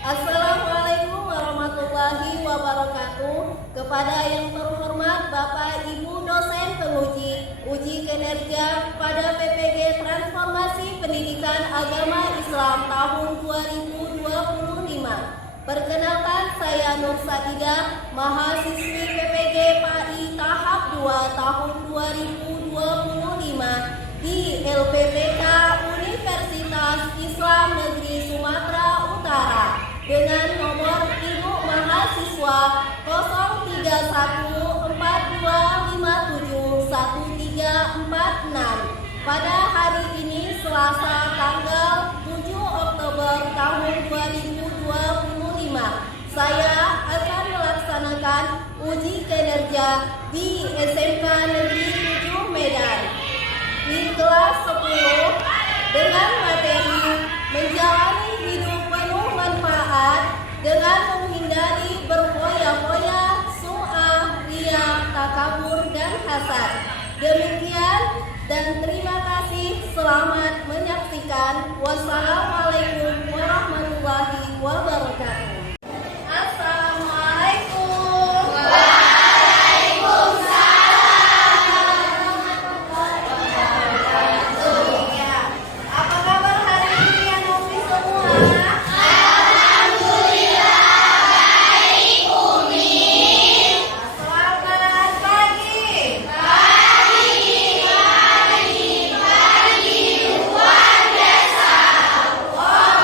Assalamualaikum warahmatullahi wabarakatuh. Kepada yang terhormat Bapak Ibu dosen penguji uji kinerja pada PPG Transformasi Pendidikan Agama Islam tahun 2025. Perkenalkan, saya Nur Saidah, mahasiswi PPG PAI tahap 2 tahun 2025 di LPPK Universitas Islam Negeri Sumatera Utara dengan nomor induk mahasiswa 0314271346. Pada hari ini Selasa tanggal 7 Oktober tahun 2025, saya akan melaksanakan uji kinerja di SMK Negeri 7 Medan di kelas 10 dengan materi menjalani hidup penuh manfaat dengan menghindari berfoya-foya, sum'ah, riya, takabur, dan hasad. Demikian dan terima kasih. Selamat menyaksikan. Wassalamualaikum warahmatullahi wabarakatuh. Assalamualaikum. Apa kabar hari ini ya Novi semua? Selamat pagi. Oh,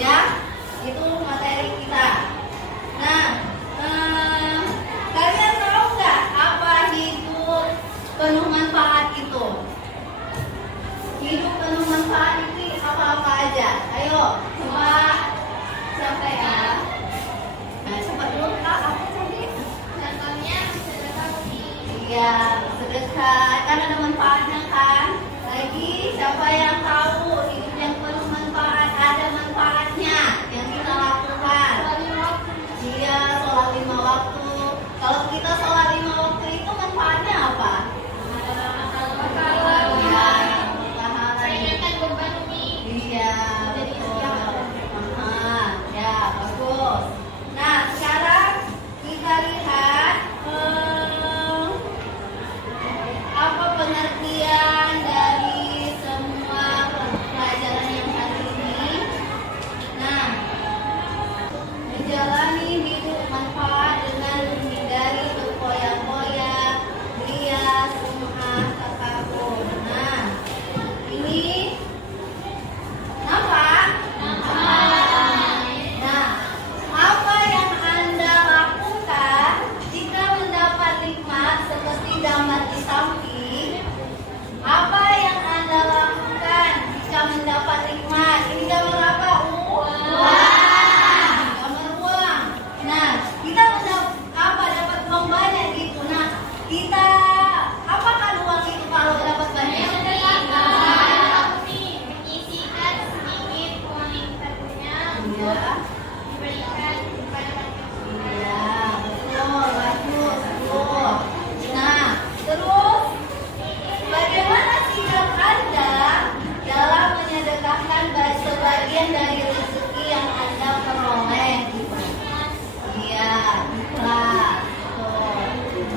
Ya, itu materi kita. Nah, kalian tahu nggak apa hidup penuh manfaat itu? Hidup penuh manfaat itu apa-apa aja? Ayo, coba siapa ya? Nah, coba dulu Kak, apa tadi? Contohnya sedekah bumi. Iya, sedekah kan ada manfaatnya kan? Lagi siapa yang tahu hidup yang penuh manfaat ada manfaatnya yang kita lakukan? Iya, sholat 5 waktu. Kalau kita sholat 5 waktu itu manfaatnya apa? Iya, Meringankan beban bumi. iya, betul. Ya, bagus. Nah, sekarang kita lihat apa pengertian dari semua pelajaran yang hari ini. Nah, menjalani hidup manfaat dengan menghindari berfoya-foya, ria, sum'ah, takabur. Nah, ini apa? Nah, apa yang Anda lakukan jika mendapat nikmat seperti gambar di samping? Apa yang Anda lakukan jika mendapat nikmat? Ini gambar apa? Uang. Gambar uang. Nah, kita mendapat apa? Dapat uang banyak gitu. Nah, kita apakan uang itu kalau dapat banyak? Menyisihkan sedikit uang yang kita punya untuk Iya. diberikan kepada manusia. Iya, betul, bagus, betul. Nah, terus bagaimana sikap Anda dalam menyedekahkan sebagian dari rezeki yang Anda peroleh? Iya, ikhlas. Betul.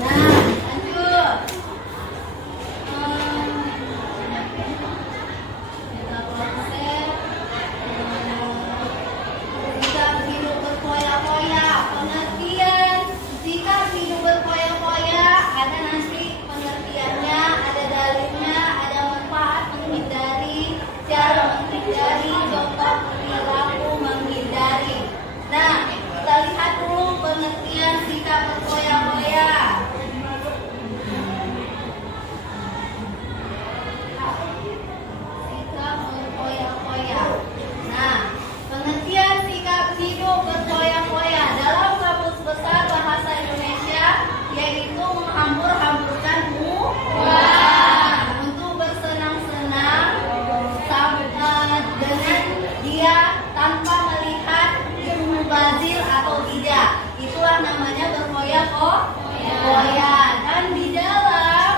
Nah, lanjut. Kita konsep. Sikap hidup berfoya-foya, pengertian sikap hidup berfoya-foya ada nanti pengertiannya, ada dalilnya, ada manfaat menghindari, cara menghindari, contoh perilaku menghindari. Nah, kita lihat dulu pengertian sikap berfoya-foya. Sikap berfoya-foya. Nah, pengertian sikap hidup berfoya-foya dalam kamus besar bahasa Indonesia yaitu menghambur-hamburkan uang untuk bersenang-senang dengan dia tanpa melihat itu mubazir atau tidak. Itulah namanya berfoya-foya. Dan di dalam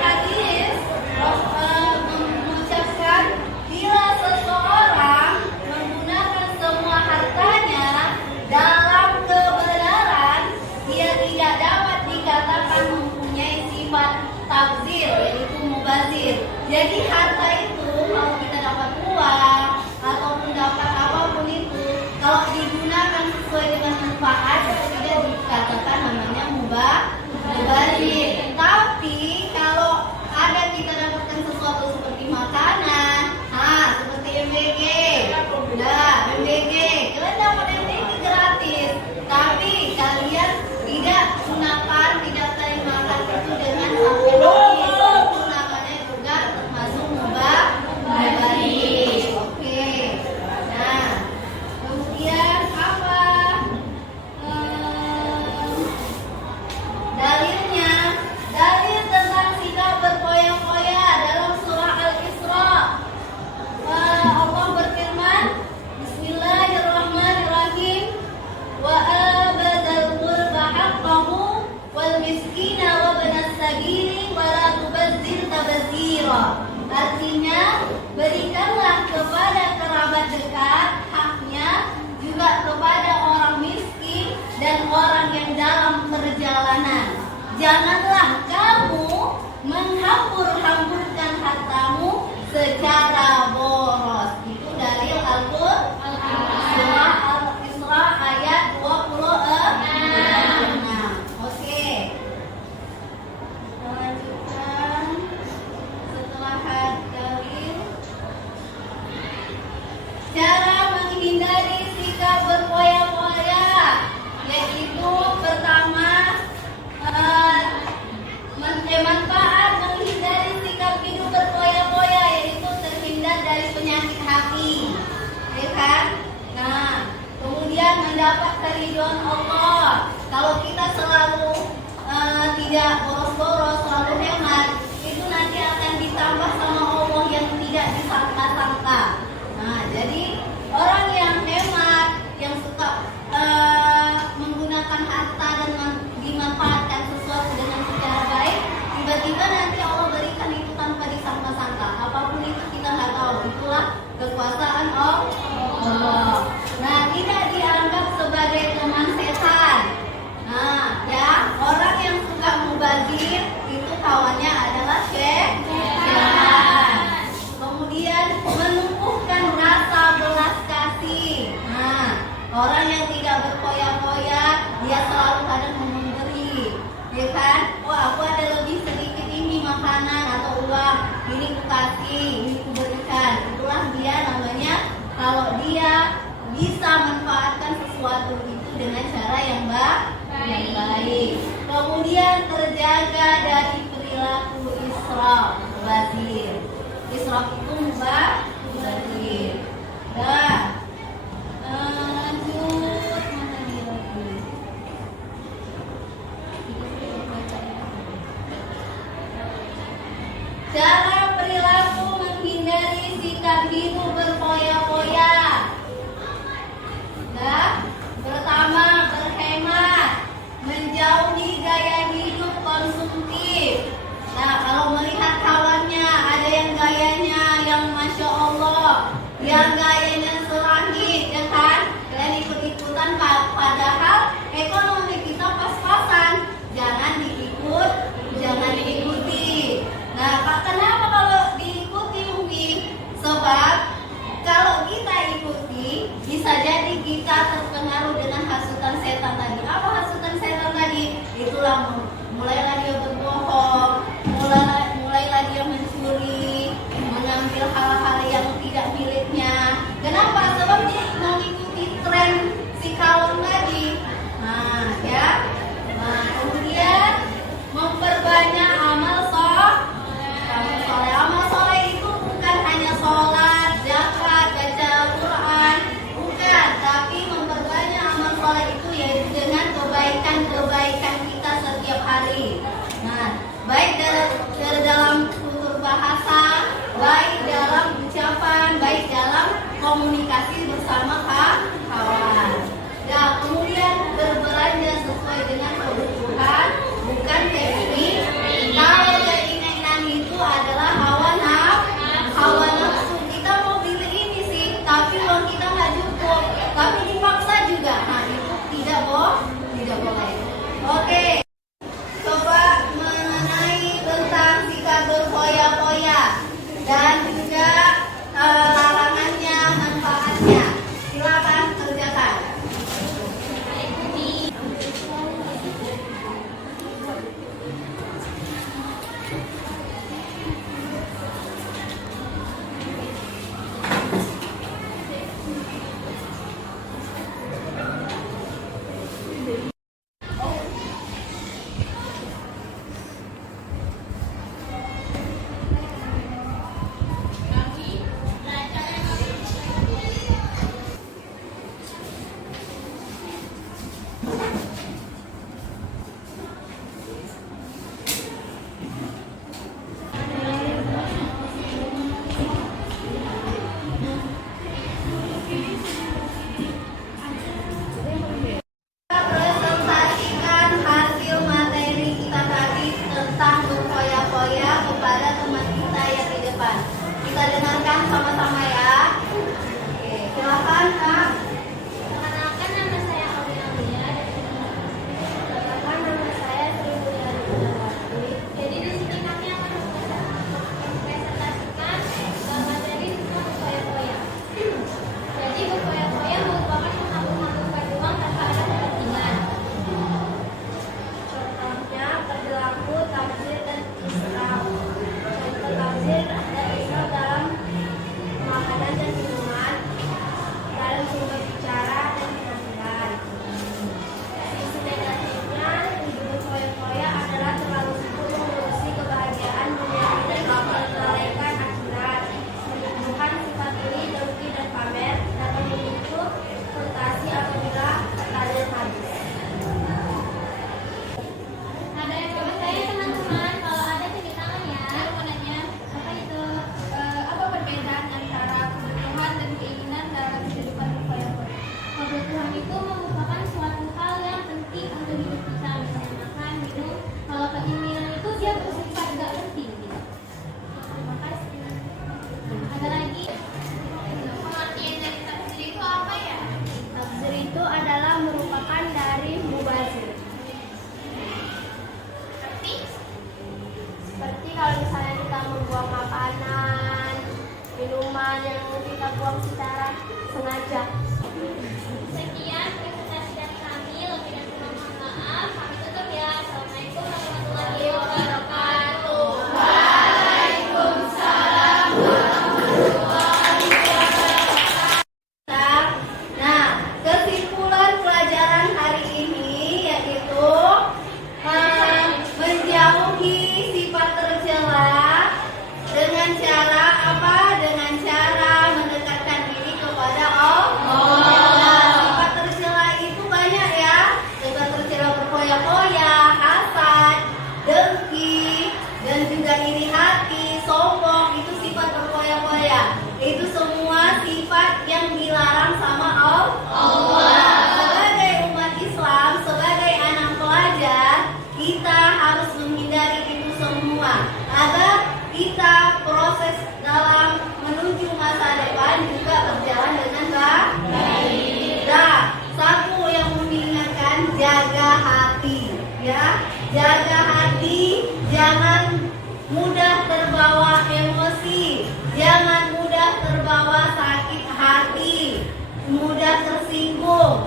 hadis mengucapkan bila seseorang menggunakan semua hartanya dalam kebenaran, dia tidak dapat dikatakan mempunyai sifat tabzir, yaitu mubazir. Jadi harta itu kalau kita dapat uang ataupun dapat apapun itu, kalau digunakan sesuai dengan manfaat, tidak dikatakan namanya mubazir. Tapi kalau ada kita dapatkan sesuatu seperti makanan, seperti MBG, MBG, kalian dapat MBG gratis, tapi kalian tidak gunakan, tidak kalian makan itu dengan sampai habis, itu namanya juga termasuk mubazir. Oke. Nah, kemudian apa? Dalilnya, dalil tentang sikap berfoya-foya dalam surah Al-Isra. Allah berfirman, Bismillahirrahmanirrahim. Wa abadal qurba haqqahu wal miskina wa banas sabili wa la tubazzir tabzira. Artinya, berikanlah kepada kerabat dekat haknya, juga kepada orang miskin dan orang yang dalam perjalanan. Janganlah kamu menghambur-hamburkan hartamu secara boros. Itu dalil Al-Qur'an. Surah Al-Isra ayat 26. Oke. Kita lanjutkan setelah dalil. Cara manfaat menghindari sikap hidup berfoya-foya, yaitu terhindar dari penyakit hati, ya kan? Nah, kemudian mendapat keriduan Allah. Kalau kita selalu tidak boros-boros, selalu hemat, itu nanti akan ditambah sama Allah yang tidak disangka-sangka. Nah, jadi orang yang hemat, yang suka menggunakan harta dan dimanfaatkan sesuatu dengan secara baik, tiba-tiba nanti Allah berikan itu tanpa disangka-sangka. Apapun itu kita nggak tahu, itulah kekuasaan Allah. Nah, tidak dianggap sebagai teman setan. Nah, ya, orang yang suka mubazir itu kawannya adalah setan. Kemudian menumbuhkan rasa belas kasih. Nah, orang yang tidak berfoya-foya, dia selalu kadang memberi, ya kan? Oh, aku ada lebih sedikit ini makanan atau uang, ini ku kasih, ini ku berikan. Itulah dia namanya kalau dia bisa manfaatkan sesuatu itu dengan cara yang baik. Kemudian terjaga dari perilaku israf, mubazir. Israf itu mubazir. Nah, lanjut mana nih lagi? Cara perilaku menghindari sikap hidup berfoya-foya. Nah, pertama berhemat, menjauhi gaya hidup konsumtif. Nah, kalau melihat kawannya ada yang gayanya yang masya Allah, yang gayanya selangit, ya kan? Kalian ikut-ikutan, padahal ekonomi kita pas-pasan. Jangan diikuti. Nah, kenapa kalau diikuti Umi? Sebab kalau kita ikuti, bisa jadi kita terpengaruh dengan hasutan setan tadi. Apa hasutan setan tadi? Itulah mulailah dia berbohong, mulailah dia mencuri, mengambil hal-hal yang tidak miliknya. Kenapa? Sebab dia mengikuti tren si kawan tadi. Nah, ya. Nah, kemudian memperbanyak amal soleh. Amal soleh itu bukan hanya sholat, zakat, baca Al-Quran, bukan. Tapi memperbanyak amal soleh itu yaitu dengan kebaikan kita setiap hari. Nah, baik dalam tutur bahasa, baik dalam ucapan, baik dalam komunikasi bersama kawan. Dan kemudian berbelanja sesuai dengan kebutuhan, bukan keinginan. Kalau keinginan itu adalah hawa nafsu. Kita mau beli ini sih, tapi uang kita nggak cukup, tapi dipaksa juga. Nah, itu tidak boleh. Oke. Coba mengenai tentang sikap berfoya-foya dan juga larangannya, manfaatnya. Silakan kerjakan.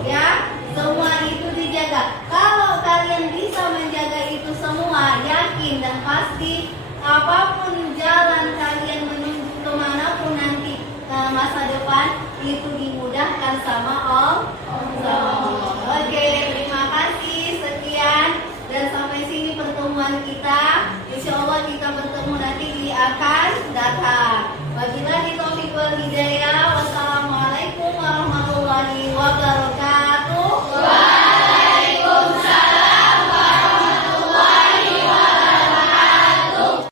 Ya, semua itu dijaga. Kalau kalian bisa menjaga itu semua, yakin dan pasti apapun jalan kalian menuju kemanapun nanti masa depan itu dimudahkan sama Allah.